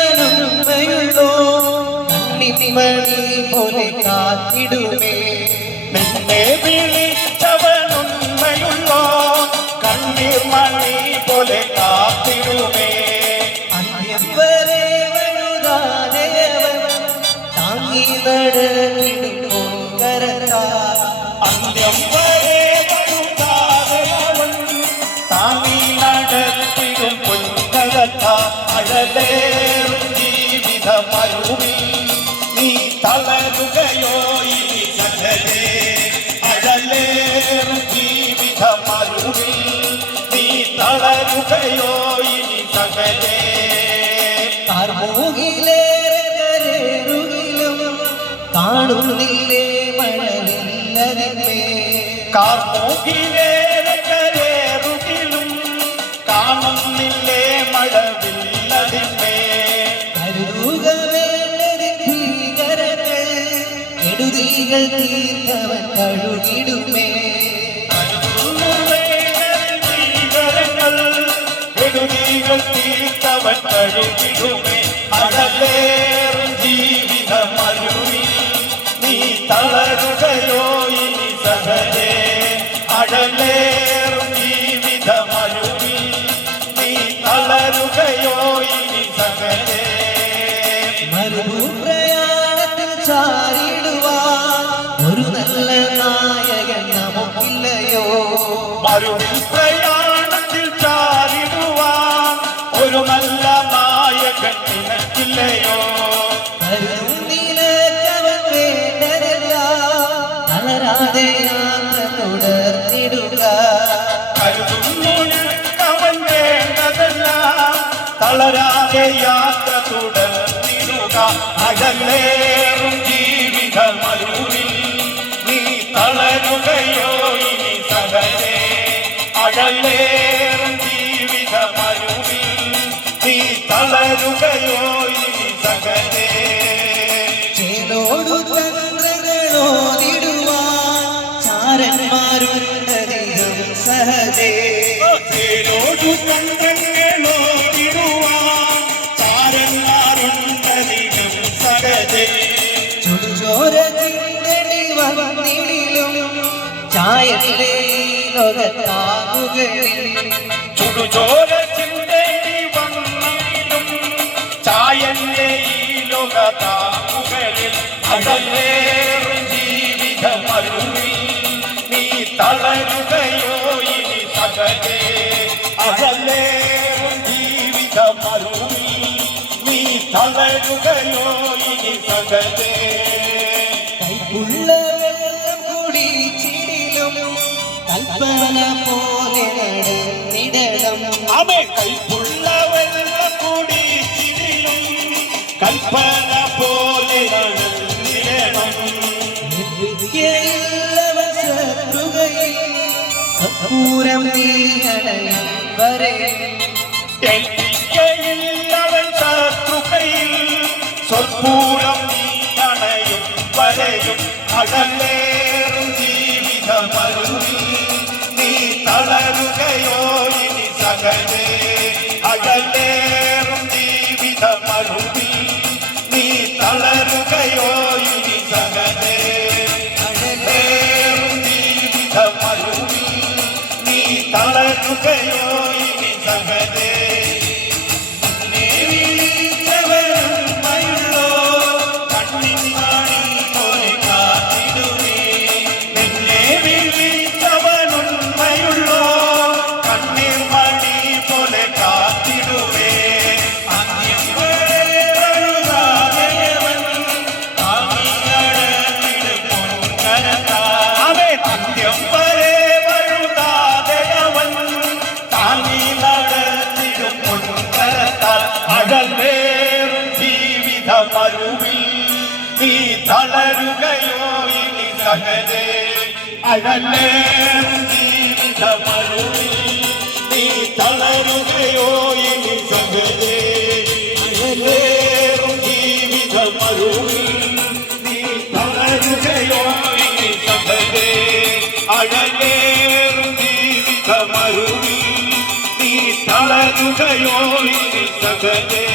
വിളിച്ചവനുള്ളോ കണ്ണിമണി പോലെ കാത്തിടുമേ. നിന്നെ വിളിച്ചവനുള്ളോ കണ്ണിമണി പോലെ കാത്തിടുമേ. അന്ത്യം വരെ വഴുതാനേവൻ താങ്ങി നടന്നിടുമോ കരതാ. അന്ത്യം വരെ വഴുതാനേവൻ താങ്ങി നടത്തിടും പൊൻകരത്താ. അഴലേറും ജീവിതമരുവി നീ തളരുകയോ ഇനി സകലേ. അഴലേറും ജീവിതമരുവി നീ തളരുകയോ ഇനി സകലേ. കാർമൂകിലേറെ കരേറുകിലും കാണുന്നില്ലേ മഴവില്ലതിന്മേ. കാർമൂകിലേറെ കരേറുകിലും കാണുന്നില്ലേ മഴവില്ലതിന്മേ. കരുതുക വേണ്ടതിൻ ഭീകരങ്ങൾ കെടുതികൾ തീർത്തവൻ കഴുകിടുമേ. കെടുതികൾ തീർത്തവൻ കഴുകിടുമേ. അഴലേറും ജീവിതമരുവി നീ തളരുകയോ ഇനി സകലേ. അഴലേറും ജീവിതമരുവി നീ തളരുകയോ ഇനി സകലേ. മരുഭൂപ്രയാണത്തിൽ ചാരിടുവാൻ ഒരു നല്ല നായകൻ നമുക്കില്ലയോ. മരുഭൂപ്രയാണത്തിൽ ചാരിടുവാൻ ഒരു നല്ല നായകൻ നിനക്കില്ലയോ. നിനക്കവൻ വേണ്ടതല്ല തളരാതെ യാത്ര തുടർന്നിടുക. കരുതുന്നവൻ വേണ്ടതല്ല തളരാതെ യാത്ര തുടർന്നിടുക. അഴലേറും ജീവിതമരുവിൽ നീ തളരുകയോ ഇനി സകലേ. അഴലേറും ജീവിതമരുവിൽ നീ തളരുകയോ ഇനി സകലേ. ചേലോടു തന്ത്രങ്ങളോടിടുവാൻ ചാരന്മാരുണ്ടധികം സഹജേ. ചേലോടു തന്ത്രങ്ങളോടിടുവാൻ ചാരന്മാരുണ്ടധികം സഹജേ. ചുടുചോര ചിന്തടി വന്നിടിലും ചായത്തിലെ ലോകത്താകുകളിൽ. ചുടുചോര ചിന്തേണ്ടി വന്നിടും ചായന്റെ ഈ ലോകത്താകുകളിൽ. അഴലേറും ജീവിതമരുവി നീ തളരുകയോ ഇനി സകലേ. അഴലേറും ജീവിതമരുവി നീ തളരുകയോ ഇനി സകലേ. കൈപ്പുള്ള വെള്ളം കുടിച്ചിടിലും കൽപ്പന പോലെ നടന്നിടണം. അവൻ കൈപ്പുള്ള വെള്ളം കുടിച്ചിടിലും കൽപ്പന പോലെ നടന്നിടണം. നിർവിദ്യയുള്ളവൻ ശത്രുകയിൽ സപ്പൂരം നീയണയും വരെ. ഏൽപ്പിക്കയില്ലവൻ ശത്രുക്കയിൽ സ്വൽപൂരം നീ അണയും വരെയും. അഴലേറും ജീവിതമരുവി നീ തളരുകയോ ഇനി സകലേ. അഴലേറും ജീവിതമരുവി നീ തളരുകയോ ഇനി സകലേ. അഴലേറും ജീവിതമരുവി നീ തളരുകയോ ഇനി സകലേ. നിന്നെ വിളിച്ചവനുള്ളോ സഹജേ അഴലേറും ജീവിതമരുവിൽ നീ തളരുകയോ ഇനി സഹജേ അഴലേറും ജീവിതമരുവിൽ നീ തളരുകയോ ഇനി സഹജേ അഴലേറും ജീവിതമരുവിൽ നീ തളരുകയോ ഇനി സഹജേ